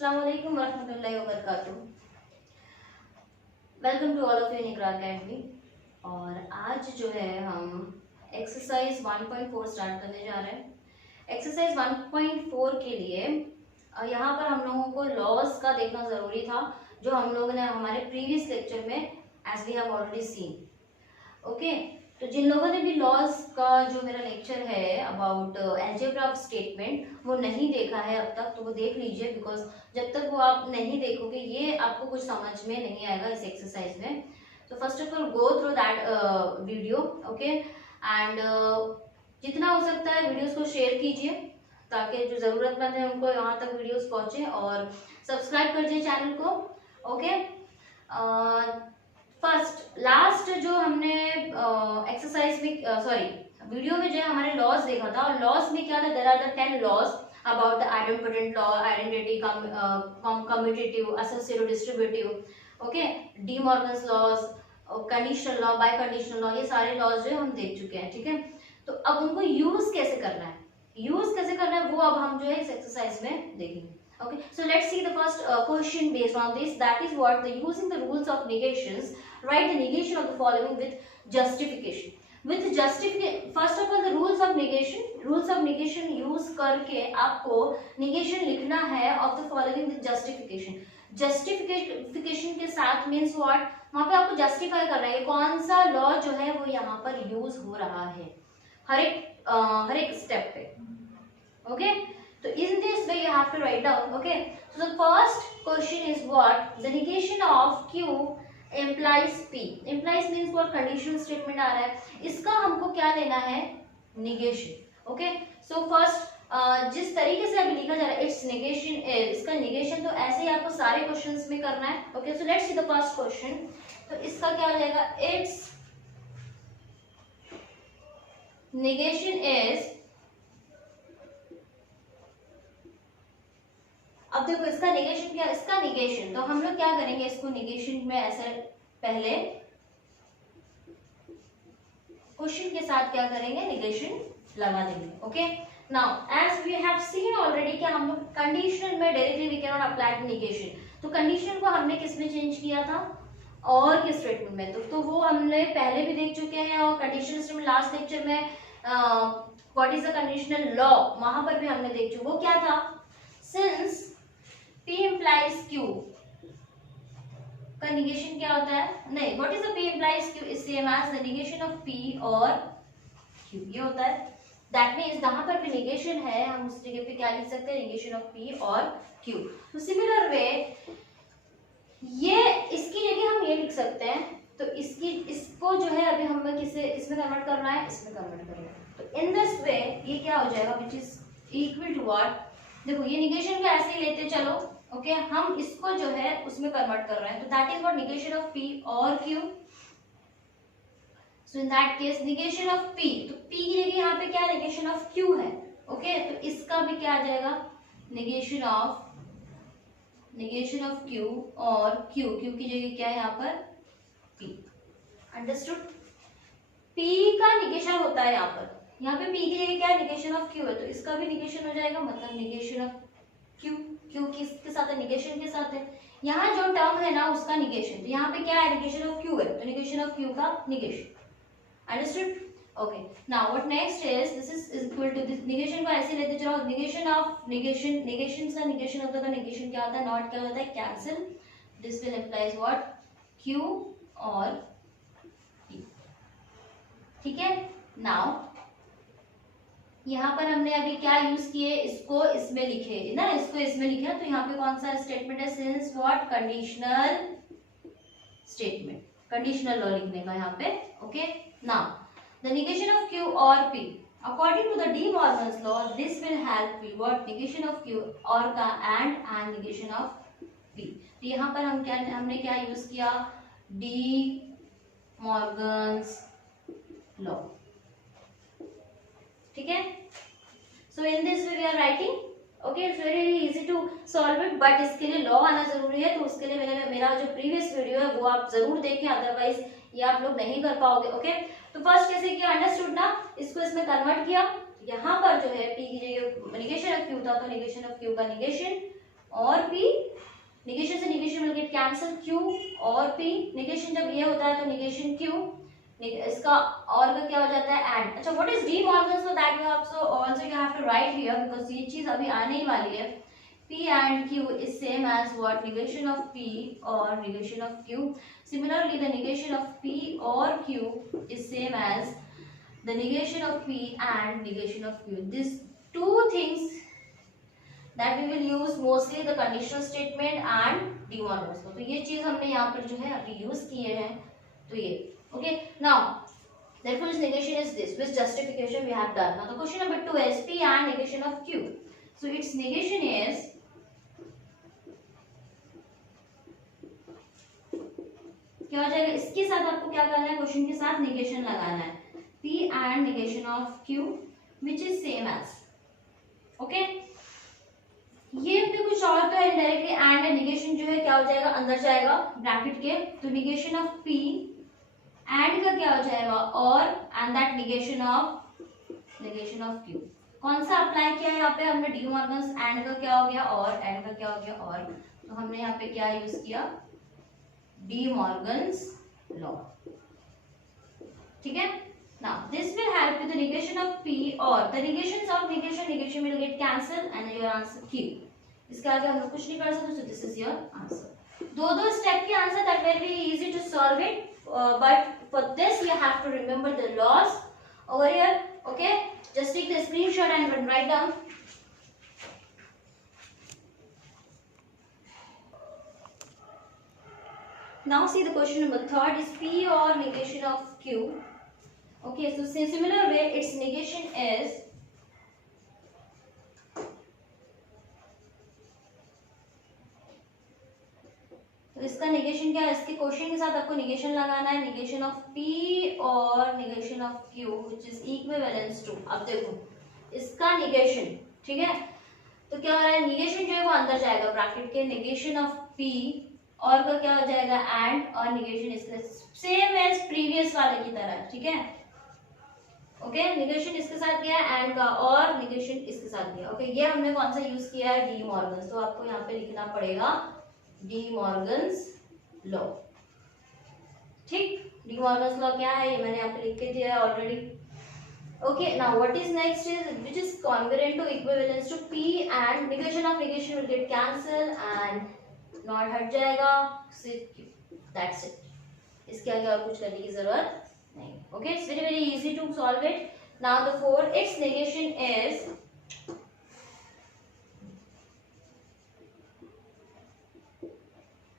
अस्सलाम वालेकुम वरहमतुल्लाहि वबरकातुह। Welcome to all of you in Iqra academy. और आज जो है हम एक्सरसाइज 1.4 स्टार्ट करने जा रहे हैं। एक्सरसाइज 1.4 के लिए यहाँ पर हम लोगों को लॉज का देखना ज़रूरी था, जो हम लोगों ने हमारे प्रीवियस लेक्चर में as we have already seen. Okay, तो जिन लोगों ने भी लॉज का जो मेरा लेक्चर है अबाउट अलजेब्रा ऑफ स्टेटमेंट वो नहीं देखा है अब तक, तो वो देख लीजिए, बिकॉज जब तक वो आप नहीं देखोगे ये आपको कुछ समझ में नहीं आएगा इस एक्सरसाइज में। तो first of all go through that video, okay, and जितना हो सकता है वीडियोस को शेयर कीजिए ताकि जो ज़रूरतमंद है उनको यहाँ तक वीडियोस पहुँचे, और सब्सक्राइब कर दीजिए चैनल को। ओके, फर्स्ट लास्ट जो हमने एक्सरसाइज में वीडियो में जो हमारे लॉज देखा था, और लॉज में क्या था, there are the 10 laws about the identity law, identity, commutative, associative, distributive, okay, De Morgan's laws, conditional law, biconditional law, ये सारे लॉज जो हम देख चुके हैं। ठीक है, तो अब उनको यूज कैसे करना है, वो अब हम जो है इस एक्सरसाइज में देखेंगे। Okay, so let's see the first question based on this. That is what the using the rules of negations. Write the negation of the following with justification. With justification, first of all the rules of negation. Rules of negation use करके आपको negation लिखना है of the following with justification. Justification के साथ means what? वहाँ पे आपको justify करना है कौन सा law जो है वो यहाँ पर use हो रहा है हर एक step पे. Okay. So in this way you have to write down. Okay, so the first question is what? The negation of Q implies P. Implies means what? Conditional statement आ रहा है, इसका हमको क्या लेना है? negation. Okay, so first जिस तरीके से अभी लिखा जा रहा है its negation is, इसका negation तो ऐसे ही आपको सारे क्वेश्चंस में करना है. Okay, so let's see the first question. तो इसका क्या हो जाएगा? its negation is, अब देखो इसका निगेशन क्या, इसका निगेशन तो हम लोग क्या करेंगे, इसको निगेशन में ऐसे पहले क्वेश्चन के साथ क्या करेंगे, निगेशन लगा देंगे. Okay, now as we have seen already कि हम लोग कंडीशनल में directly we can not apply negation. तो कंडीशन को हमने किस में चेंज किया था, और किस स्टेटमेंट में, तो वो हमने पहले भी देख चुके हैं, और कंडीशनल स्टेटमेंट लास्ट लेक्चर में what is the conditional law वहां पर भी हमने देख चुके. वो क्या था, सिंस P implies Q का negation क्या होता है, नहीं, what is the P implies Q is same as the negation of P और Q, ये होता है. That means जहां पर भी negation है हम उस जगह पे क्या लिख सकते हैं, negation of P और Q. तो similar way ये इसकी जगह हम ये लिख सकते हैं, तो इसको जो है अभी हमें इसमें कन्वर्ट करना है, इसमें कन्वर्ट करना है. तो in this way ये क्या हो जाएगा, which is equal to what, देखो ये निगेशन को ऐसे ही लेते चलो. ओके, हम इसको जो है उसमें कन्वर्ट कर रहे हैं, तो that is what negation of P और Q. So in that case negation of P, तो P की जगह यहाँ पे क्या निगेशन ऑफ Q है. ओके, तो इसका भी क्या आ जाएगा, निगेशन ऑफ Q और Q की जगह क्या है यहाँ पर P. अंडरस्टूड. P का निगेशन होता है यहाँ पे P की जगह क्या है, निगेशन ऑफ Q है, तो इसका भी निगेशन हो जाएगा, मतलब निगेशन ऑफ Q किसके साथ है, निगेशन के साथ है. यहाँ जो टर्म है ना उसका निगेशन, तो यहाँ पे क्या है, निगेशन ऑफ Q है, तो निगेशन ऑफ Q का negation. Understood. Okay, now what next is, this is equal to this, negation को ऐसे लेते चलो, निगेशन ऑफ निगेशन का निगेशन होता है, निगेशन क्या होता है, नॉट क्या होता है, cancel. This will implies what, Q और P. ठीक है, नाउ यहाँ पर हमने अभी क्या यूज किए, इसको इसमें लिखे ना, इसको इसमें लिखे, तो यहाँ पे कौन सा स्टेटमेंट है, since what, conditional statement, conditional law लिखने का यहाँ पे. Okay, now the negation of Q और P according to the De Morgan's law, this will help you what, negation of Q और का एंड निगेशन ऑफ P. तो यहाँ पर हमने क्या यूज किया, डी मॉर्गन्स लॉ. ठीक है, so in this way we are writing. Okay, it's very easy to solve it, but इसके लिए लॉ आना जरूरी है, तो उसके लिए मेरा जो प्रीवियस वीडियो है वो आप जरूर देखें, अदरवाइज ये आप लोग नहीं कर पाओगे. ओके, तो फर्स्ट कैसे किया, अंडरस्टूड ना, इसको इसमें कन्वर्ट किया. यहाँ पर जो है P की जगह निगेशन ऑफ Q था, तो निगेशन ऑफ Q का निगेशन और P, negation से negation will get cancel, Q और P, negation जब ये होता है तो negation Q, इसका और का क्या हो जाता है and। अच्छा, what is De Morgan, so that you also you have to write here because ये चीज अभी आने ही वाली है। P and Q is same as what, negation of P or negation of Q। Similarly, the negation of P or Q is same as the negation of P and negation of Q। These two things that we will use mostly the conditional statement and De Morgan's law। तो ये चीज हमने यहाँ पर जो है अभी use किए हैं। तो ये okay, now therefore its negation is this, which justification we have done। Now the question number 2 is P and negation of Q। So its negation is क्या हो जाएगा, इसके साथ आपको क्या करना है, क्वेश्चन के साथ नेगेशन लगाना है, P and negation of Q which is same as, okay. ये पे कुछ और तो इनडायरेक्टली एंड नेगेशन जो है क्या हो जाएगा, अंदर जाएगा ब्रैकेट के, तो नेगेशन ऑफ P एंड का क्या हो जाएगा और, and that negation of Q। कौन सा अप्लाई किया है यहाँ पे हमने, डी मॉर्गन्स, एंड का क्या हो गया और, एंड का क्या हो गया और, तो हमने यहाँ पे क्या यूज किया, डी मॉर्गन्स लॉ, ठीक है। Now this will help with the negation of P or the negations of negation will get cancelled and your answer Q। इसके आगे हम लोग कुछ नहीं कर सकते, so this is your answer। दो स्टेप के answer that will be easy to solve it, but for this you have to remember the laws over here, okay। Just take the screenshot and write down। Now see the question number 3 is P or negation of Q। Okay, so similar way its negation is तो इसका negation क्या है, इसके question के साथ आपको negation लगाना है, नेगेशन ऑफ P और negation of Q which is equivalence to। अब देखो इसका नेगेशन, ठीक है, तो क्या हो रहा है, नेगेशन जो है वो अंदर जाएगा ब्रैकेट के, नेगेशन ऑफ P और का क्या हो जाएगा एंड, और नेगेशन इसके सेम एज प्रीवियस वाले की तरह, ठीक है, ओके। नेगेशन इसके साथ किया है एंड का और नेगेशन इसके साथ किया, ओके। ये हमने कौन सा यूज किया है, डी मॉर्गन्स, तो आपको यहाँ पे लिखना पड़ेगा डी मॉर्गन्स लॉ, ठीक। डी मॉर्गन्स लॉ क्या है, ये मैंने यहाँ पे लिख के दिया है already, okay. Now what is next is which is congruent to equivalence to P and negation of negation will get cancel and not हट जाएगा, सिर्फ Q, दैट्स इट। इसके आगे और कुछ करने की जरूरत नहीं, okay। It's very easy to solve it। Now the 4 its negation is,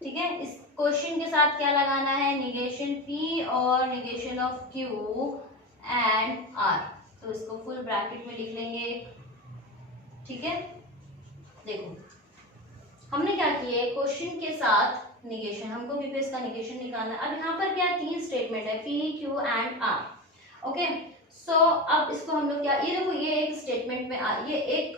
ठीक है, इस क्वेश्चन के साथ क्या लगाना है, नेगेशन P और negation of Q and R, तो इसको फुल ब्रैकेट में लिख लेंगे, ठीक है। देखो हमने क्या किया है, क्वेश्चन के साथ नेगेशन, हमको भी इसका नेगेशन निकालना है। अब यहाँ पर क्या 3 स्टेटमेंट है, P, Q and R, okay. So अब इसको हम लोग क्या, ये देखो ये एक स्टेटमेंट में ये एक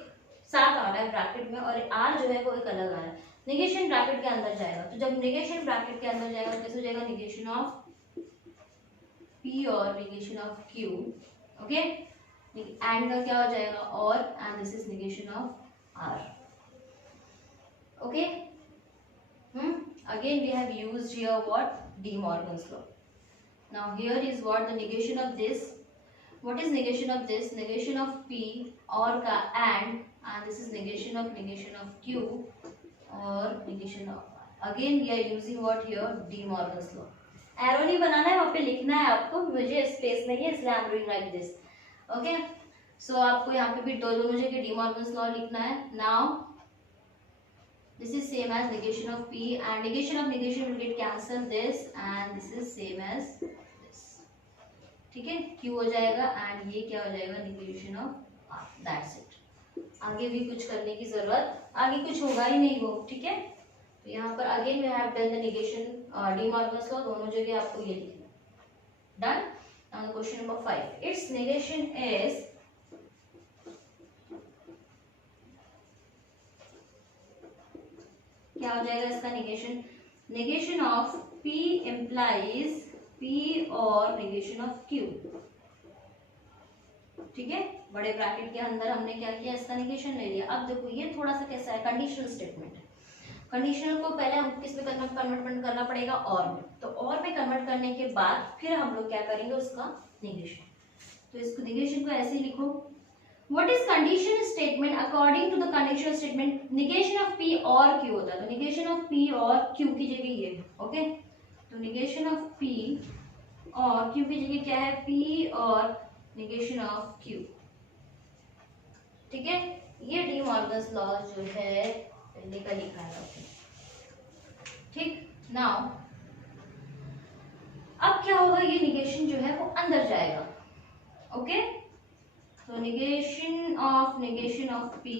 साथ आ रहा है ब्रैकेट में और R जो है वो एक अलग आ रहा है, नेगेशन ब्रैकेट के अंदर जाएगा, तो जब नेगेशन ब्रैकेट के अंदर जाएगा कैसे हो जाएगा, नेगेशन ऑफ P और negation of Q, okay, and का क्या हो जाएगा और, and this is negation of R, okay. Again we have used here what, De Morgan's law। Now here is what the negation of this, what is negation of this, negation of P or का and this is negation of Q or negation of, again we are using what here, De Morgan's law। Arrow नहीं बनाना है, वहाँ पे लिखना है आपको, मुझे space नहीं है इसलिए I am doing like this, okay. So आपको यहाँ पे भी दोनों जगह De Morgan's law लिखना है। Now this is same as negation of P and negation of negation will get cancel this and this is same as this, ठीक है, Q हो जाएगा and ये क्या हो जाएगा, negation of R, that's it। आगे भी कुछ करने की जरूरत, आगे कुछ होगा ही नहीं वो, ठीक है। तो यहाँ पर again we have done the negation De Morgan's law, दोनों जगह आपको ये लिखना, done। Now question number 5 its negation is, क्या हो जाएगा इसका negation, negation of P implies P और नेगेशन ऑफ Q, ठीक है, बड़े ब्रैकेट के अंदर हमने क्या किया, इसका निगेशन ले लिया। अब देखो ये थोड़ा सा कैसा है, कंडीशनल स्टेटमेंट है। कंडीशनल को पहले हम किस में कन्वर्ट करना पड़ेगा, और में। तो और में कन्वर्ट करने के बाद फिर हम लोग क्या करेंगे, उसका निगेशन। तो इसको निगेशन को ऐसे ही लिखो, what is condition statement according to the conditional statement, negation of P और क्यू होता है। तो निगेशन ऑफ पी और क्यू की जगह ये है, ओके। तो निगेशन ऑफ पी और क्यू की जगह क्या है, पी और निगेशन ऑफ क्यू, ठीक है। ये डी मॉर्गन्स लॉ जो है पहले का लिखा है, ठीक। नाउ अब क्या होगा, ये निगेशन जो है वो अंदर जाएगा, ओके। तो निगेशन ऑफ पी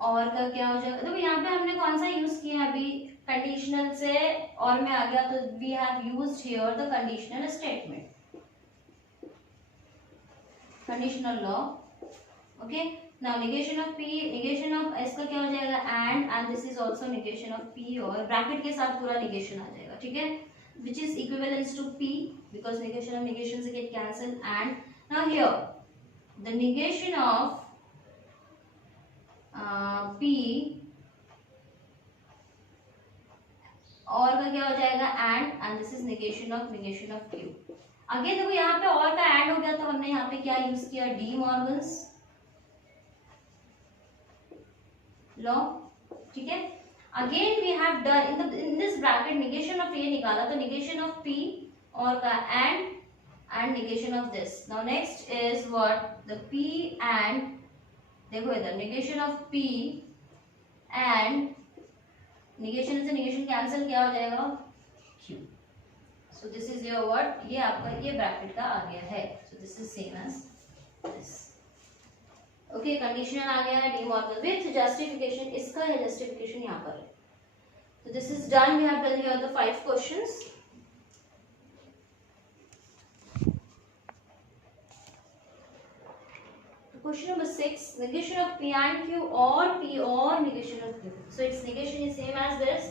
और का क्या हो जाएगा, देखो यहाँ पे हमने कौन सा यूज किया है अभी, कंडीशनल से और में आ गया, तो we have used here the conditional statement, conditional law, okay. Now negation of P, negation of इसका क्या हो जाएगा, and this is also negation of P, और ब्रैकेट के साथ पूरा निगेशन आ जाएगा, ठीक है, which is equivalent to p because negation of negations get cancelled. And now here the negation of p और का क्या हो जाएगा, and this is negation of q. Again देखो यहाँ पे और का एंड हो गया, तो हमने यहाँ पे क्या यूज किया, डी मॉर्गन्स लॉ, ठीक है। Again we have done in this bracket negation of ये निकाला, तो निगेशन ऑफ पी और का and negation of this. Now next is what, the P and, देखो इधर negation of P and negation से निगेशन कैंसिल, क्या हो जाएगा, Q. So this is your what, ये आपका ये ब्रैकेट का आ गया है। So this is same as this, okay. Conditional आ गया है डी मॉर्गन विथ जस्टिफिकेशन, इसका है जस्टिफिकेशन यहाँ पर है। तो this is done, we have done here the 5 questions. Question number 6, negation of p and q और p और negation of q, so its negation is same as this।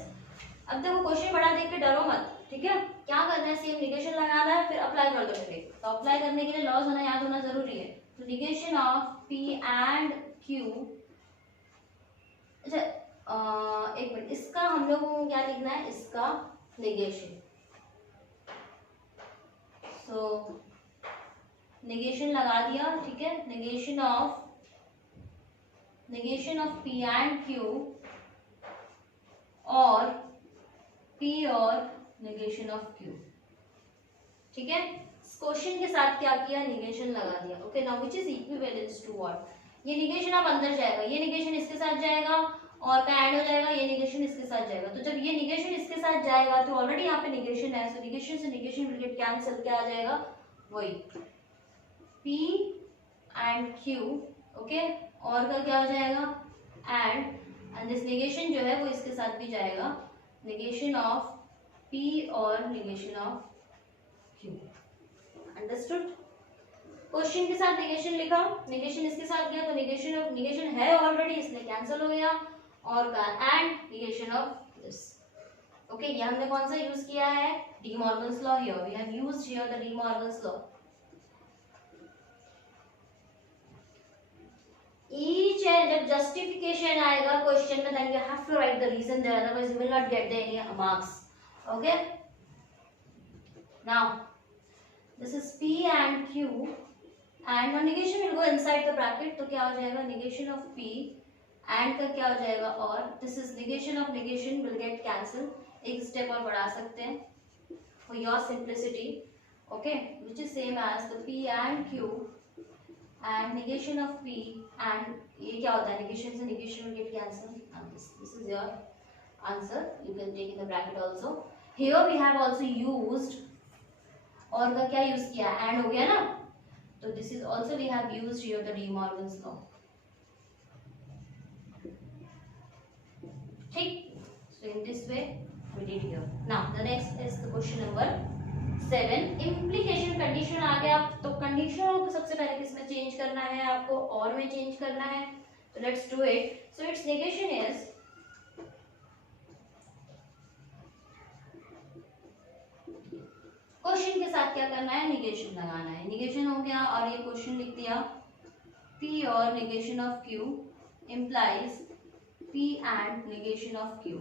अब देखो क्वेश्चन बड़ा देख के डरो मत, ठीक है। क्या करना है, सेम निगेशन लगाना है, फिर अप्लाई कर दो डायरेक्ट। तो अप्लाई करने के लिए लॉज होना याद होना जरूरी है। तो negation of p and q, अच्छा एक मिनट, इसका हम लोगों को क्या लिखना है, इसका निगेशन। सो निगेशन लगा दिया, ठीक है। Negation of p and q और p और निगेशन ऑफ q, ठीक है। क्वेश्चन के साथ क्या किया, निगेशन लगा दिया, okay. Now which is equivalence to what, ये निगेशन अब अंदर जाएगा, ये निगेशन इसके साथ जाएगा और का ऐड हो जाएगा, ये निगेशन इसके साथ जाएगा। तो जब ये निगेशन इसके साथ जाएगा तो ऑलरेडी यहाँ पे निगेशन है, सो निगेशन से निगेशन विल गेट कैंसिल, क्या आ जाएगा, वही p एंड q, ओके। और का क्या हो जाएगा, एंड दिस निगेशन जो है वो इसके साथ भी जाएगा, निगेशन ऑफ p और negation of q, understood. Question के साथ निगेशन लिखा, निगेशन इसके साथ गया तो निगेशन है ऑलरेडी, इसलिए कैंसिल हो गया, और का and negation of this, okay. ये हमने कौन सा यूज किया है, De Morgan's law, here we have used here the De Morgan's law. each and जब justification आएगा क्वेश्चन में, then you have to write the reason there, otherwise you will not get the any marks, okay। now this is p and q and one negation will go inside the bracket, तो क्या हो जाएगा, negation of p and का क्या हो जाएगा, और this is negation of negation will get cancel, एक स्टेप और बढ़ा सकते हैं for your simplicity, okay, which is same as the p and q and negation of p and ये क्या होता है, negation से negation will get cancelled, and this is your answer, you can take in the bracket also। here we have also used, और का क्या use किया, and हो गया ना, तो this is also we have used here the De Morgan's law, ठीक। so in this way we did here। now the next is the question number 7, implication condition आ गया, तो कंडीशनों को सबसे पहले किसमें चेंज करना है, आपको और में चेंज करना है, तो let's do it. So it's negation is, question के साथ क्या करना है, निगेशन लगाना है। निगेशन हो गया और ये क्वेश्चन लिख दिया, P और negation of Q implies P and negation of Q.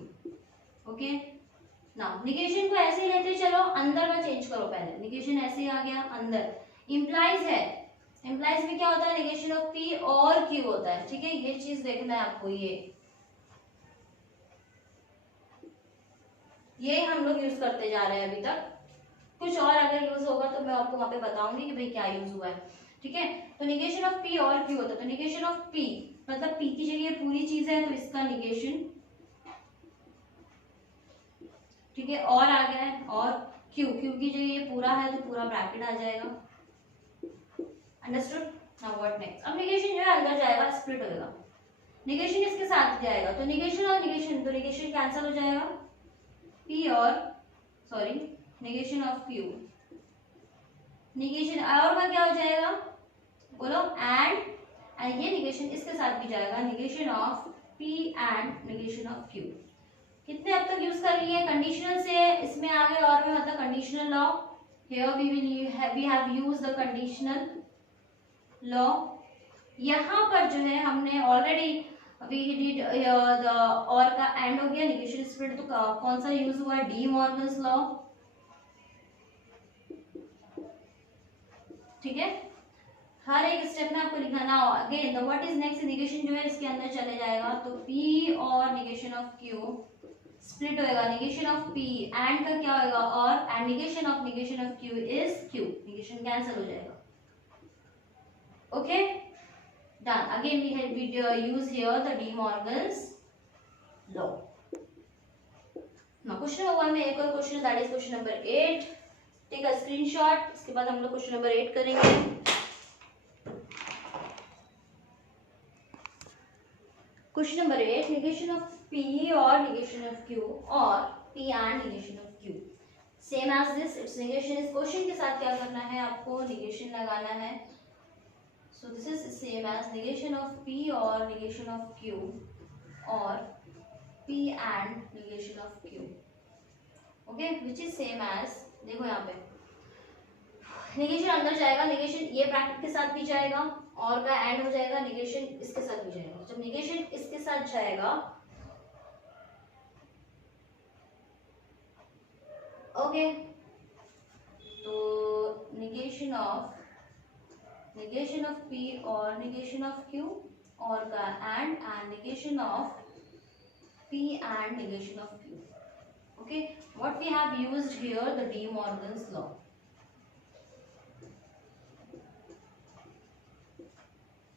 Okay, now negation को ऐसे ही लेते चलो, अंदर का चेंज करो पहले। निगेशन ऐसे ही आ गया अंदर, इम्प्लाइज है, इम्प्लाइज में क्या होता है, निगेशन ऑफ P और Q होता है। ठीक है, ये चीज देखना है आपको, ये हम लोग यूज करते जा रहे हैं अभी तक। कुछ और अगर यूज होगा तो मैं आपको वहां पे बताऊंगी कि भाई क्या यूज हुआ है। ठीक है, तो निगेशन ऑफ P और Q होता है। तो निगेशन ऑफ P मतलब P की जगह पूरी चीज है तो इसका निगेशन, ठीक है, और आ गया है, और Q की जगह ये पूरा है तो पूरा ब्रैकेट आ जाएगा। अंडरस्टूड? नाउ व्हाट नेक्स्ट, अब निगेशन जो है अंदर जाएगा, स्प्लिट होगा, निगेशन इसके साथ जाएगा, तो निगेशन और निगेशन, तो निगेशन कैंसिल हो जाएगा, P और sorry negation of Q, negation और का क्या हो जाएगा बोलो, एंड ये निगेशन इसके साथ भी जाएगा, negation of P and negation of Q। कितने अब तक यूज कर लिए हैं, कंडीशनल से इसमें आ गए और में मतलब conditional law, here we have used the conditional law. यहाँ पर जो है हमने ऑलरेडी वी डिड द और का एंड हो गया, निगेशन स्प्लिट, तो कौन सा यूज हुआ, डी मॉर्गन्स लॉ। ठीक है, हर एक स्टेप में आपको लिखना ना, again the what is next, negation जो है इसके अंदर चले जाएगा, तो P और निगेशन ऑफ Q स्प्लिट होएगा, निगेशन ऑफ P एंड का क्या होएगा, और and negation of Q is Q, negation cancel हो जाएगा। Okay, done. Again we use here the De Morgan's law. now question number 1 में एक और question, that is question number 8। Take a screenshot, इसके बाद हम लोग क्वेश्चन नंबर 8 करेंगे। Question number 8, negation of P और निगेशन ऑफ Q और P and negation of Q same as this, it's negation. इस क्वेश्चन के साथ क्या करना है, आपको निगेशन लगाना है। So this is same as negation of P और निगेशन ऑफ Q और P and negation of Q, okay, which is same as, देखो यहाँ पे निगेशन अंदर जाएगा, निगेशन ये ब्रैकेट के साथ भी जाएगा और का एंड हो जाएगा, निगेशन इसके साथ भी जाएगा। जब निगेशन इसके साथ जाएगा, ओके, तो निगेशन ऑफ P और निगेशन ऑफ Q और का and negation of P and negation of Q। Okay, what we have used here, the De Morgan's law.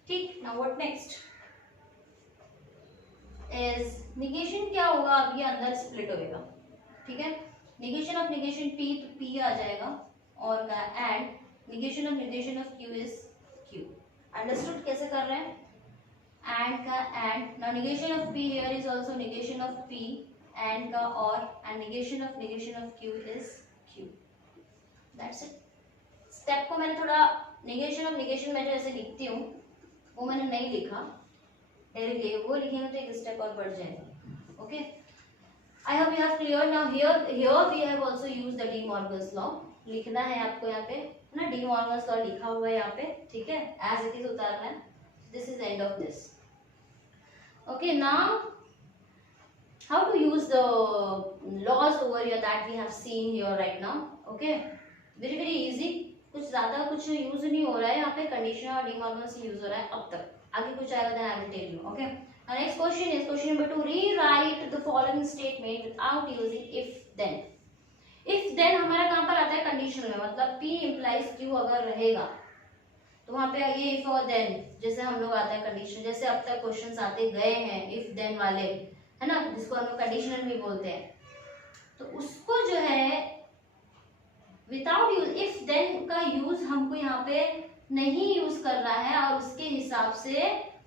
ठीक, now what next is negation क्या होगा, अब ये अंदर स्प्लिट होएगा। ठीक है, निगेशन ऑफ P तो P आ जाएगा और का and negation of Q is Q। Understood कैसे कर रहे हैं, एंड का and, now negation of P here is also negation of P and का और, and negation of Q is Q। That's it. Step को मैंने थोड़ा निगेशन में जो ऐसे लिखती हूँ वो मैंने नहीं लिखा डायरेक्टली, वो लिखेंगे तो एक स्टेप और बढ़ जाएगा। Okay, I hope you have clear. Now here we have also used the De Morgan's law. लिखना है आपको यहाँ पे, है ना, डी मॉर्गन्स लॉ लिखा हुआ है यहाँ पे। ठीक है, एज इट इज उतारना है। This is end of this. Okay, now how to use the laws over here that we have seen here right now. Okay, very easy, कुछ ज्यादा कुछ यूज नहीं हो रहा है यहाँ पे, कंडीशनल और डी मॉर्गन्स यूज हो रहा है अब तक। आगे कुछ आएगा then I will tell you. Okay, next question is question number 2, rewrite the following statement without using if then. If then हमारा कहाँ पर आता है, कंडीशनल में, मतलब P implies Q अगर रहेगा तो वहां पे ये इफ और देन जैसे हम लोग आता है कंडीशन, जैसे अब तक क्वेश्चंस आते गए हैं इफ देन वाले, है ना, जिसको हम लोग कंडीशनल भी बोलते हैं, तो उसको जो है विदाउट यूज, इफ देन का यूज हमको यहाँ पे नहीं यूज करना है और उसके हिसाब से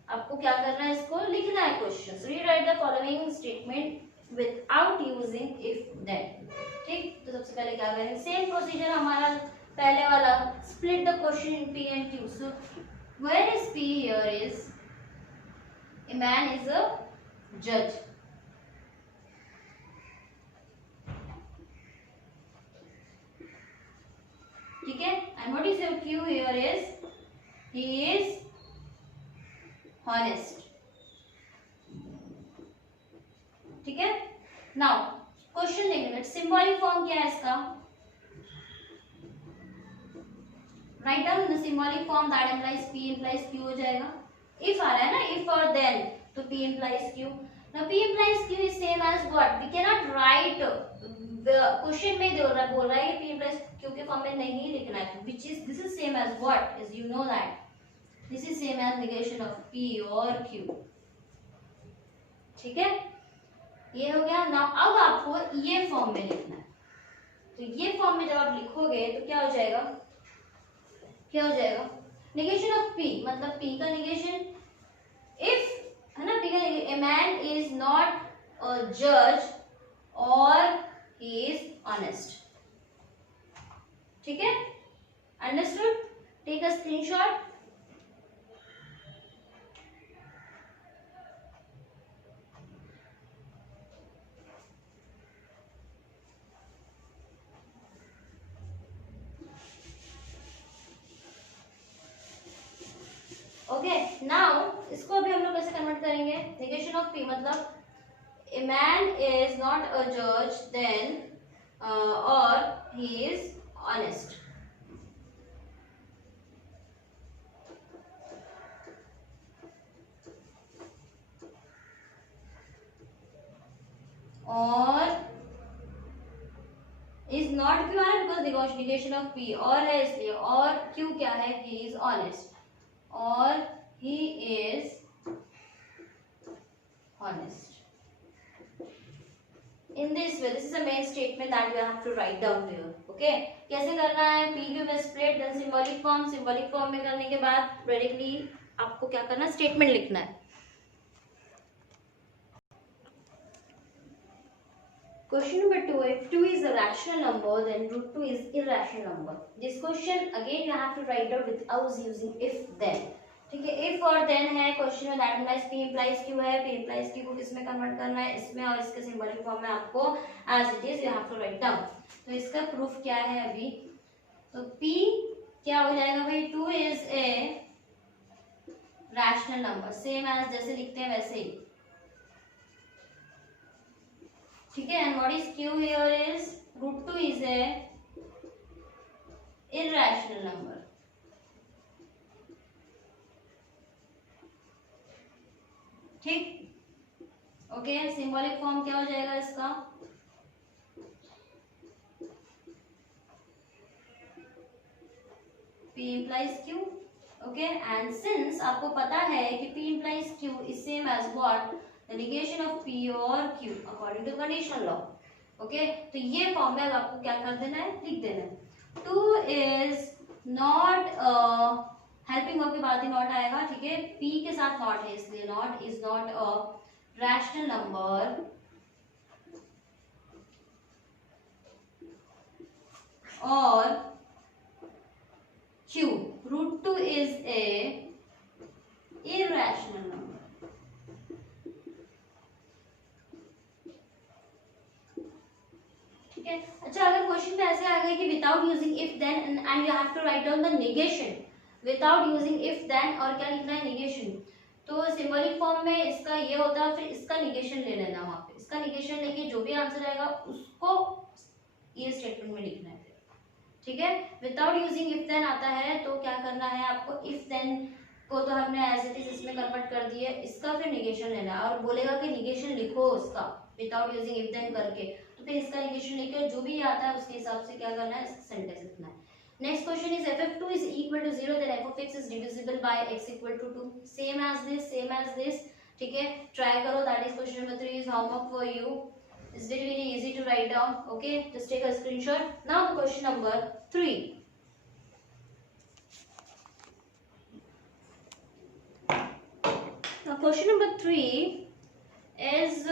आपको क्या करना है, इसको लिखना है question. Rewrite the following statement without using if then. ठीक, तो सबसे पहले क्या करेंगे, सेम प्रोसीजर हमारा पहले वाला, split the question in P and Q. So where is P here is a man is a judge. ठीक है, and what is your Q here is he is honest, ठीक है। नाउ क्वेश्चन देखेंगे, symbolic form क्या है इसका, right down the symbolic form that implies P implies Q हो जाएगा। इफ आ रहा है ना, इफ और देन, तो P implies Q। Now P implies Q is same as what, we can not write, question में बोल रहा है P इम्प्लाइज Q के फॉर्म में नहीं लिखना है, which is this is same as what, is you know that this is same as negation of P और Q, ठीक है, ये हो गया। नाउ अब आपको ये फॉर्म में लिखना है, तो ये फॉर्म में जब आप लिखोगे तो क्या हो जाएगा, क्या हो जाएगा, नेगेशन ऑफ P, मतलब P का नेगेशन, इफ है ना, P का negation, a man is not a जज और ही इज ऑनेस्ट, ठीक है, understood, take a screenshot. Okay, now इसको अभी हम लोग कैसे कन्वर्ट करेंगे, नेगेशन ऑफ P मतलब a man is not a judge then or he is honest, और is not क्यों है, because negation of P और है इसलिए, और Q क्या है, he is honest, और he is honest. In this way, this is the main statement that you have to write down here. Okay? कैसे करना है, P Q में split, then symbolic form, symbolic form में करने के बाद directly आपको क्या करना है, statement लिखना है। Question number 2, if 2 is a rational number, then root 2 is irrational number. This question again you have to write down without using if then. ठीक है, if और then है क्वेश्चन में, that implies P implies Q है, P implies Q को किसमें convert करना है, इसमें, और इसके सिंबॉलिक फॉर्म में आपको as it is you have to write down. तो इसका प्रूफ क्या है अभी, तो P क्या हो जाएगा भाई, 2 is a rational number, same as जैसे लिखते हैं वैसे ही, ठीक है, and what is Q here is root 2 is a irrational number, ठीक, ओके, सिंबॉलिक फॉर्म क्या हो जाएगा इसका, P implies Q, okay, and since आपको पता है कि P implies Q is same as what, the negation of P और Q according to conditional law, okay, तो ये फॉर्म में आपको क्या कर देना है, लिख देना है, 2 is not हेल्पिंग वर्ब के बाद ही नॉट आएगा, ठीक है, P के साथ नॉट है इसलिए not is not a rational number और Q root 2 is a irrational number, ठीक है। अच्छा, अगर क्वेश्चन में ऐसे आ गए कि without using if then and you have to write down the negation, without using if then और क्या लिखना है, नेगेशन, तो सिंबॉलिक फॉर्म में इसका ये होता है, फिर इसका नेगेशन ले लेना, वहां पे इसका नेगेशन लेके जो भी आंसर आएगा उसको ये स्टेटमेंट में लिखना है, ठीक है। विदाउट यूजिंग इफ देन आता है तो क्या करना है आपको, इफ देन को तो हमने एज इट इज इसमें कन्वर्ट कर दिए, इसका फिर नेगेशन लेना है, और बोलेगा कि नेगेशन लिखो उसका विदाउट यूजिंग इफ देन करके, तो फिर इसका नेगेशन लेके जो भी आता है उसके हिसाब से क्या करना है, सेंटेंस लिखना है। Next question is if f2 is equal to 0 then f of x is divisible by x equal to 2, same as this, ठीक है, try करो, that is question number 3 is homework for you, it's very very easy to write down, okay, just take a screenshot. Now the question number 3, now question number 3 is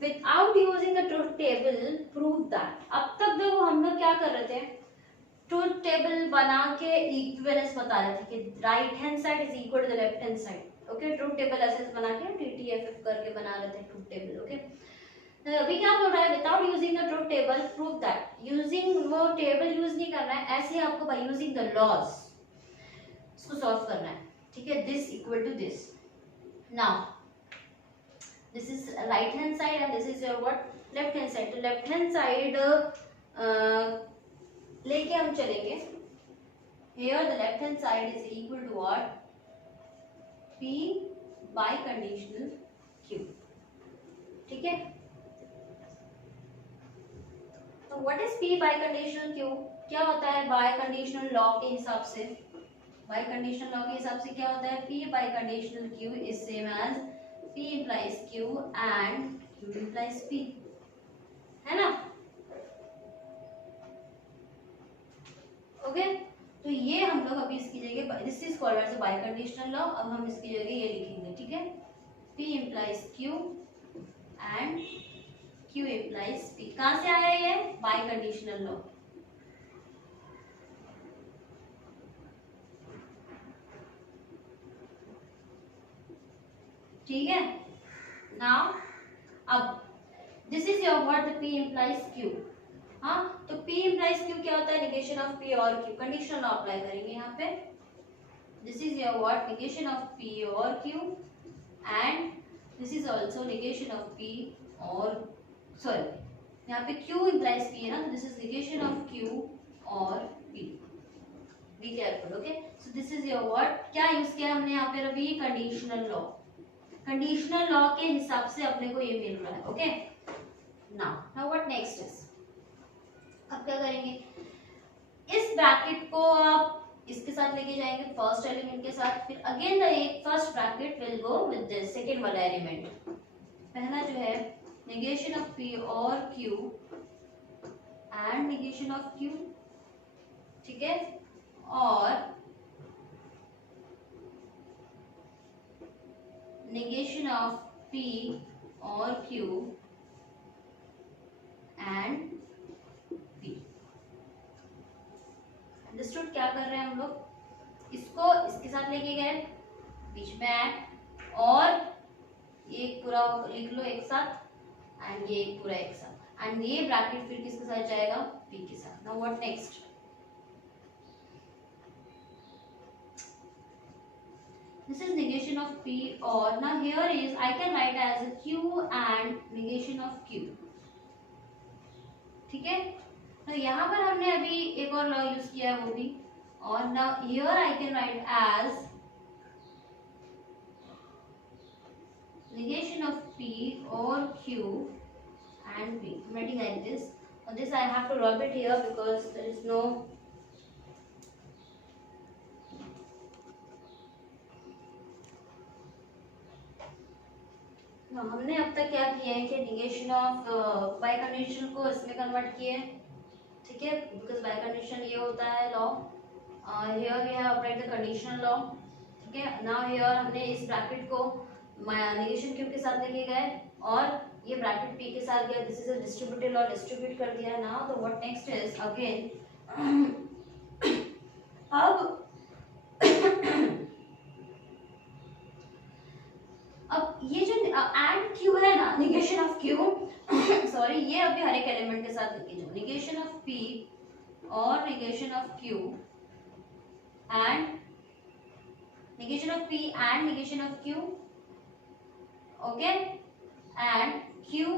without using the truth table prove that, अब तक देखो हम लोग क्या कर रहे थे, truth table बना के इक्विवेलेंस बता रहे थे कि right hand side is equal to the left hand side, okay, truth table ऐसे बना के TTFF करके बना रहे थे ट्रूथ टेबल, ओके। तो अभी क्या बोल रहा है, without using the truth table prove that, using वो टेबल यूज नहीं करना है, ऐसे आपको बाय यूजिंग द लॉज इसको सॉल्व करना है, ठीक है। This equal to this, now this is right hand side and this is your what left hand side. तो लेफ्ट हैंड साइड लेके हम चलेंगे, here the left hand side is equal to what, p by conditional q, ठीक है। तो what is p by conditional q, क्या होता है by conditional law के हिसाब से, by conditional law के हिसाब से क्या होता है, p by conditional q is same as p implies q and q implies p, है ना। ओके तो ये हम लोग अभी इसकी जगह, this is called as biconditional law, अब हम इसकी जगह ये लिखेंगे, ठीक है। P implies Q and Q implies P, कहाँ से आया ये, बाय कंडीशनल लॉ। ठीक है, नाउ अब this is your what, P implies Q, हाँ तो P implies Q क्या होता है, negation of P और Q, कंडीशनल लॉ अप्लाई करेंगे यहाँ पे। This is your what, negation of P और Q and this is also negation of P और sorry यहाँ पे Q implies P है ना, तो this is negation of Q और P, be careful, okay। so this is your what, क्या use किया हमने यहाँ पे अभी, कंडीशनल लॉ, कंडीशनल लॉ के हिसाब से अपने को ये मिल रहा है, okay. Now what next is, अब क्या करेंगे, इस ब्रैकेट को आप इसके साथ लेके जाएंगे फर्स्ट एलिमेंट के साथ, फिर अगेन द एक first bracket will go with the second वाला एलिमेंट। पहला जो है नेगेशन ऑफ P और Q and negation of Q, ठीक है, और नेगेशन ऑफ P और Q एंड अंडरस्टूड। क्या कर रहे हैं हम लोग, इसको इसके साथ लेके गए, बीच में ऐड, और ये पूरा लिख लो एक साथ एंड ये पूरा एक साथ, एंड ये ब्रैकेट फिर किसके साथ जाएगा, P के साथ। Now what next, this is negation of P or, now here is I can write as a Q and negation of Q, ठीक है। तो यहाँ पर हमने अभी एक और लॉ यूज किया है वो भी, और now here I can write as negation of P or Q and P, I'm writing like this, and this I have to rub it here because there is no, हमने अब तक क्या किया है कि negation of बाय कंडीशन को इसमें convert किए, ठीक है, बिकॉज बाय कंडीशन ये होता है law, here we have applied the conditional law, ठीक है। नाउ हियर हमने इस ब्रैकेट को नेगेशन Q के साथ लेके गए और ये ब्रैकेट P के साथ गया, this is a distributed law, distribute कर दिया। नाउ तो व्हाट नेक्स्ट इज अगेन, अब ये जो एंड Q है ना, नेगेशन ऑफ Q सॉरी, ये अभी हर एक एलिमेंट के साथ लेके जाओ, नेगेशन ऑफ P और negation of Q and negation of P and negation of Q, okay, and Q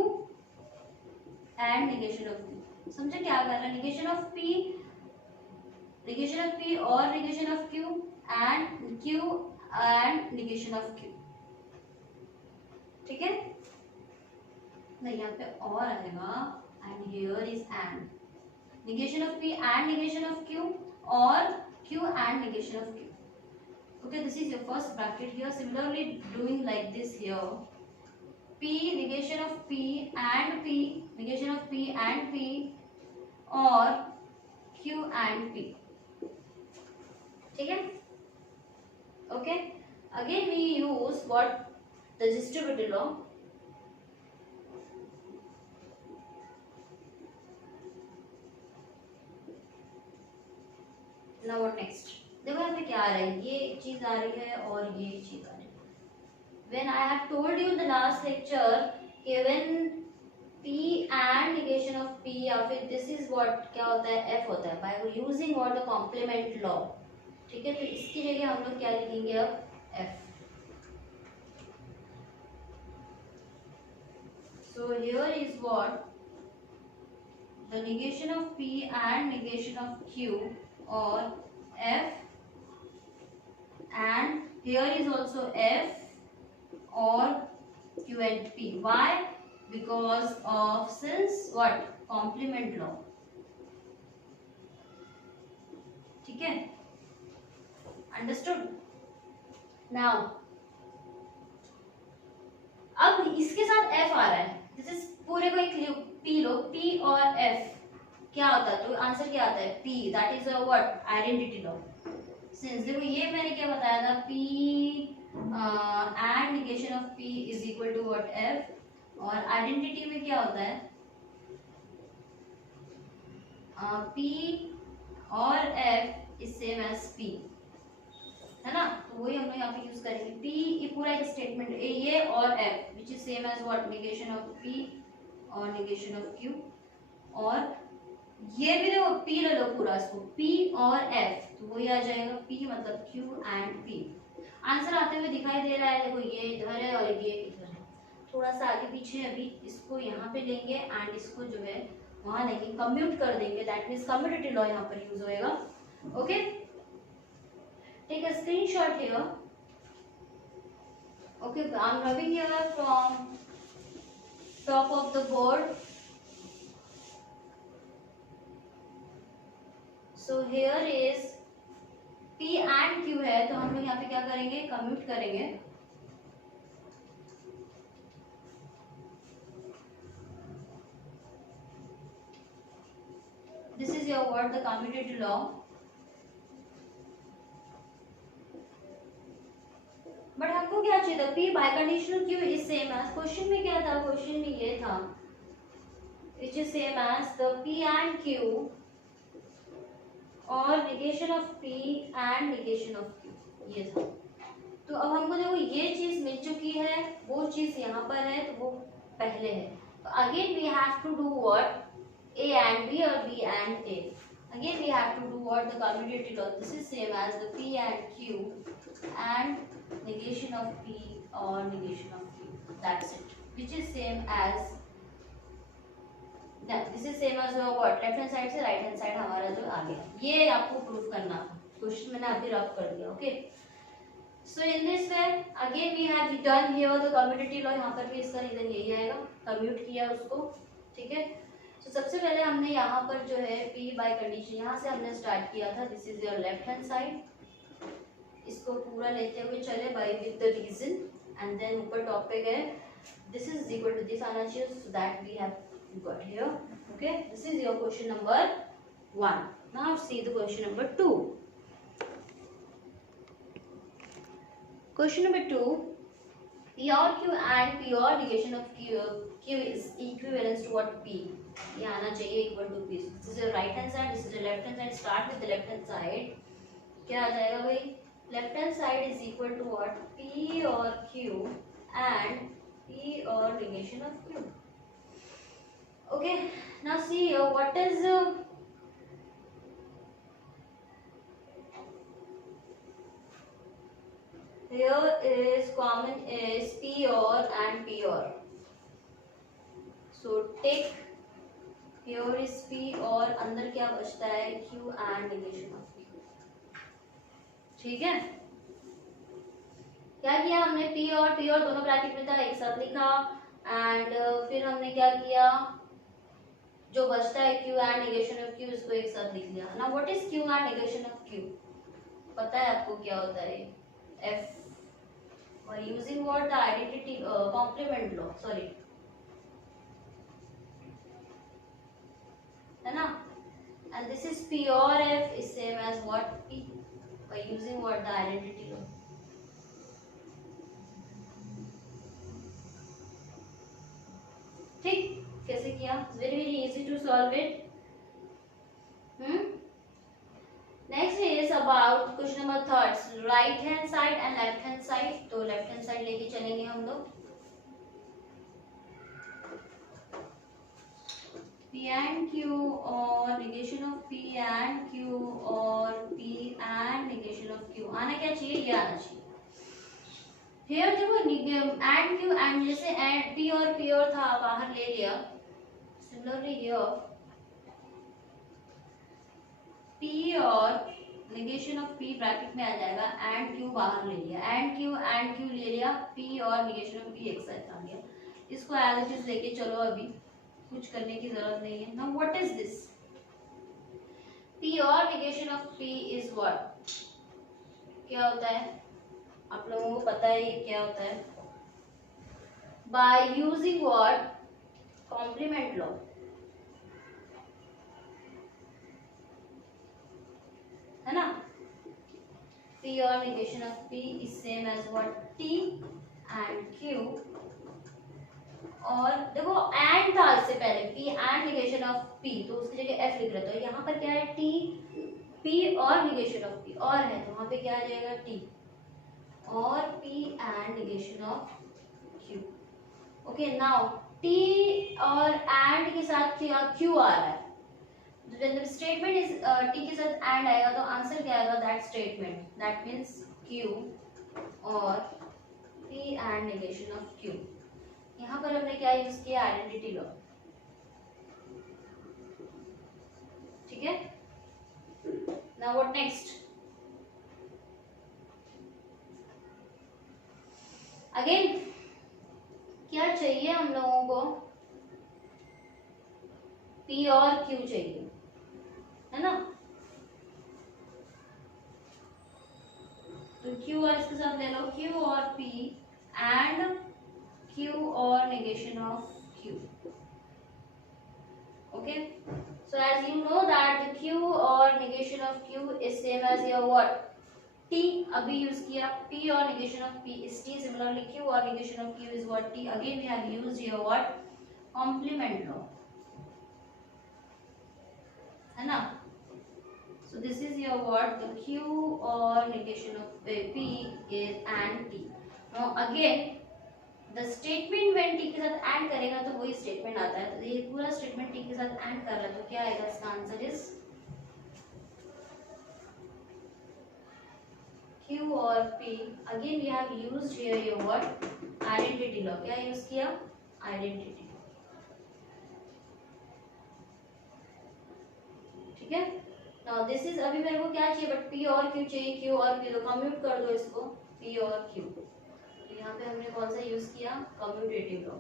and negation of Q। समझे क्या कर रहा है, negation of P और negation of Q and Q and negation of Q, ठीक है ना, यहाँ पे और आएगा and here is and negation of P and negation of Q और Q and negation of Q, okay। This is your first bracket here, similarly doing like this here, P negation of P and P, negation of P and P और Q and P, ठीक है, okay। Again we use what, the distributive law, now what next, देखो यहाँ पे क्या आ रहा है, ये चीज आ रही है और ये चीज आ रही है। When I have told you in the last lecture कि when P and negation of P या फिर दिस इज व्हाट क्या होता है F होता है by using what the complement law. ठीक है, तो इसकी जगह हम लोग क्या लिखेंगे अब F। So here is what the negation of P and negation of Q or F, and here is also F or Q and P. Why? Because of since what complement law। ठीक है, understood. Now अब इसके साथ F आ रहा है, this is पूरे को एक P लो, P और F क्या होता है, तो आंसर क्या आता है P, that is a what identity law. Since देखो ये मैंने क्या बताया था, P and negation of P is equal to what F, और आइडेंटिटी में क्या होता है P और F is same as P, है ना, तो वही हम लोग यहाँ पे यूज करेंगे। P ये पूरा एक स्टेटमेंट ये और F which is same as what negation of P और negation of Q, और ये भी देखो P ले लो पूरा इसको P और F, तो वही आ जाएगा P मतलब Q एंड P। आंसर आते हुए दिखाई दे रहा है, देखो ये इधर है और ये इधर है, थोड़ा सा आगे पीछे अभी इसको यहाँ पे लेंगे एंड इसको जो है वहां लेंगे, कम्यूट कर देंगे, दैट मींस कम्यूटेटिव लॉ यहाँ पर यूज होएगा। Okay, take a screenshot here. Okay, I am rubbing here from top of the board. So here is P and Q है, तो हम लोग यहाँ पे क्या करेंगे, कम्यूट करेंगे। This is your what the commutative law। But हमको क्या चाहिए था, P biconditional Q is same as, question में क्या था, क्वेश्चन में ये था which is same as the P and Q और negation of P and negation of Q, ये था। तो अब हमको देखो ये चीज मिल चुकी है, वो चीज यहाँ पर है, तो वो पहले है, तो again we have to do what A and B or B and A। Again we have to do what the commutative law, this is same as the P and Q and negation of P or negation of Q, that's it, which is same as that, this is same as your what left hand side से right hand side हमारा जो आ गया, ये आपको proof करना था, question मैंने अभी रफ कर दिया। Okay, so in this way again we have done here the commutative law, यहाँ पर भी इसका रीजन यही आएगा, कम्यूट किया उसको। ठीक है, तो सबसे पहले हमने यहाँ पर जो है P बाय कंडीशन यहाँ से हमने स्टार्ट किया था, this is your left hand side, इसको पूरा लेते हुए चले by with the reason, and then ऊपर टॉप पे गए, this is equal to this आना चाहिए, so that we have got here. Okay, this is your question number 1। Now see the question number 2। Question number 2, P or Q and P or negation of Q is equivalent to what P, ये आना चाहिए equal to P। This is your right hand side, this is your left hand side, start with the left hand side, क्या आ जाएगा भाई, left hand side is equal to what P और Q and P और negation of Q। Okay, now see what is here is common is P or and P or, so take here is P और अंदर क्या बचता है Q and negation of Q। ठीक है, क्या किया हमने, P और P और दोनों ब्रैकेट में था, एक साथ लिखा, एंड फिर हमने क्या किया, जो बचता है Q and negation of Q इसको एक साथ लिख लिया। now what is Q and negation of Q, पता है आपको क्या होता है, F or using what the identity complement law, sorry, है ना, and this is P or F is same as what P by using what the identity law। ठीक, कैसे किया, very easy to solve it। Next is about question number 3, right hand side and left hand side. तो left hand side लेके चलेंगे हम लोग, P and Q और negation of P and Q और P and negation of Q आना क्या चाहिए, ये आना चाहिए। Here देखो and Q and जैसे and P और P और था बाहर ले लिया, similarly here P और negation of P ब्रैकेट में आ जाएगा, and Q बाहर ले लिया, and Q ले लिया, P और negation of P एक साथ आ गया। इसको as it is लेके चलो, अभी कुछ करने की जरूरत नहीं है। Now what is this? P और negation of P is what? क्या होता है? आप लोगों को पता है ये क्या होता है? By using what? Complement law। है ना? P और negation of P is same as what? T and Q। और देखो and था इससे पहले, P and negation of P, तो उसकी जगह F लिख रहे थे। यहाँ पर क्या है? T, P और negation of P और है, तो वहाँ पे क्या आ जाएगा? T और P and negation of Q। Okay, now T और and के साथ Q आ रहा है। When the statement is T के साथ and आएगा तो आंसर क्या आएगा? That statement, that means Q और P and negation of Q। यहाँ पर हमने क्या यूज किया? Identity law. ठीक है, नाउ व्हाट नेक्स्ट? अगेन क्या चाहिए हम लोगों को? P और Q चाहिए, है ना? तो Q और इसके साथ ले लो, Q और P and Q और negation of Q। Okay, so as you know that the Q और negation of Q is same as your what? T अभी यूज किया, P और negation of P is T, similarly Q और negation of Q is what? T। again we have used here what? Complement law, है ना? So this is your what? The Q और negation of P is and T। now again the statement when T के साथ and करेगा तो वही statement आता है, तो ये पूरा statement T के साथ and कर रहा है, तो क्या आएगा? इसका आंसर is Q और P। again we have used here your what? Identity law। क्या यूज किया? Identity। ठीक है, now this is अभी मेरे को क्या चाहिए? बट P और Q चाहिए, Q और P, तो कम्यूट कर दो इसको, P और Q। यहाँ पे हमने कौन सा यूज किया? Commutative law.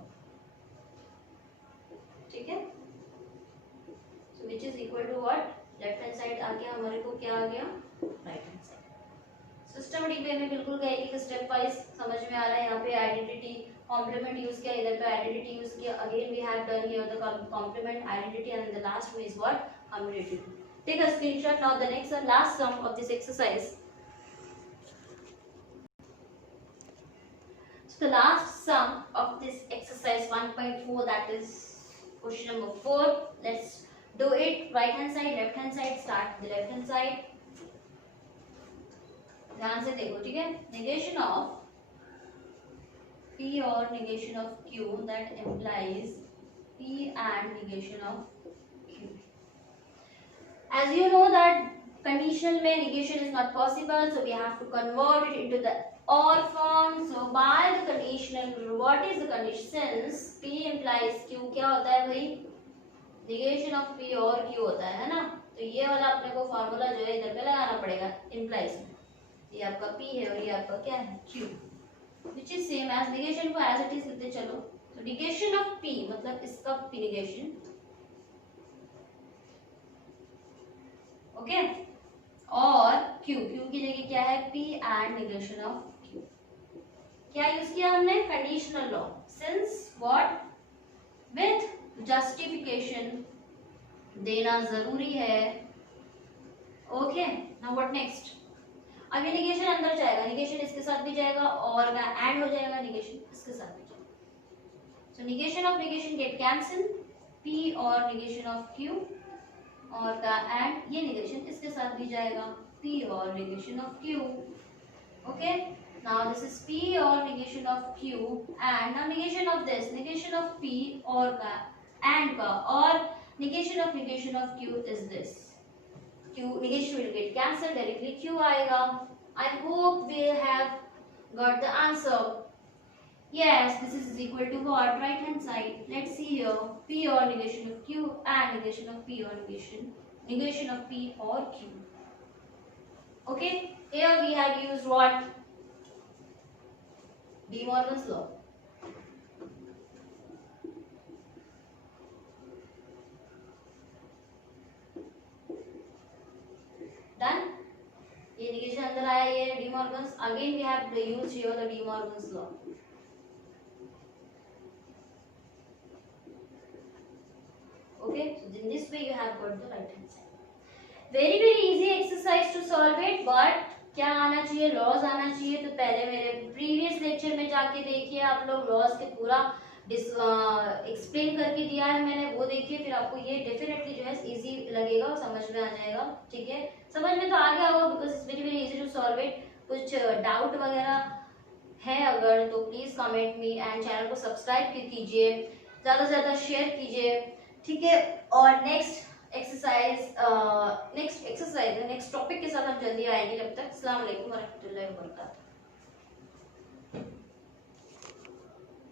ठीक है, so which is equal to what? Left hand side आ गया हमारे को, क्या आ गया? Right hand side. Systematic way में बिल्कुल गए कि स्टेप वाइज समझ में आ रहा है। यहाँ पे आइडेंटिटी कॉम्प्लीमेंट यूज किया, इधर पे आइडेंटिटी यूज किया। Again we have done here the complement, identity and the last one is what? Commutative. Take a screenshot. Now the next and last sum of this exercise. The last sum of this exercise 1.4, that is question number 4. Let's do it right hand side, left hand side. Start with the left hand side. ध्यान से देखो, ठीक है? Negation of P और negation of Q, that implies P and negation of Q. As you know that conditional में negation is not possible, so we have to convert it into the or form. So by the conditional, what is the condition? Since P implies Q, क्या होता है भाई? negation of P और Q होता है ना? तो ये वाला अपने को फॉर्मूला जो है इधर पे लगाना पड़ेगा implies में। ये आपका P है और ये आपका क्या है? Q, which is same as negation को as it is लिखते चलो। तो negation of P मतलब इसका P negation, ओके, और Q की जगह क्या है? P and negation of Q। क्या यूज किया हमने? Conditional law. Since what? With justification देना जरूरी है। Okay, now what next? अभी निगेशन अंदर जाएगा, निगेशन इसके साथ भी जाएगा और एंड हो जाएगा, निगेशन इसके साथ भी जाएगा। So negation of negation get cancel, P और निगेशन ऑफ Q और का एंड, ये निगेशन इसके साथ भी जाएगा, P और negation of Q। Okay, now this is P or negation of Q and now negation of this, negation of P और का and का, और negation of q is this. q negation will get cancelled, directly q आएगा. I hope we have got the answer. Yes, this is equal to what? Right hand side. Let's see here. P or negation of q and negation of p or negation of p or q. Okay. Here we have used what? De Morgan's law. Done. ये negation अंदर आया, ये De Morgan's. Again we have used here the De Morgan's law. Okay, so in this way you have got the right hand side. Very easy exercise to solve it, but क्या आना चाहिए? Laws आना चाहिए. तो पहले मेरे previous lecture में जाके देखिए आप लोग, लॉज के पूरा एक्सप्लेन करके दिया है मैंने, वो देखिए, फिर आपको ये डेफिनेटली जो है इजी लगेगा और समझ में आ जाएगा. ठीक है, समझ में तो आ गया होगा because it's very easy to solve it. कुछ डाउट वगैरह है अगर तो please comment me and channel को सब्सक्राइब कीजिए, ज़्यादा से ज़्यादा शेयर कीजिए. ठीक है, और नेक्स्ट एक्सरसाइज नेक्स्ट टॉपिक के साथ हम जल्दी आएंगे. जब तक अस्सलाम वालेकुम व रहमतुल्लाहि व बरकातहू.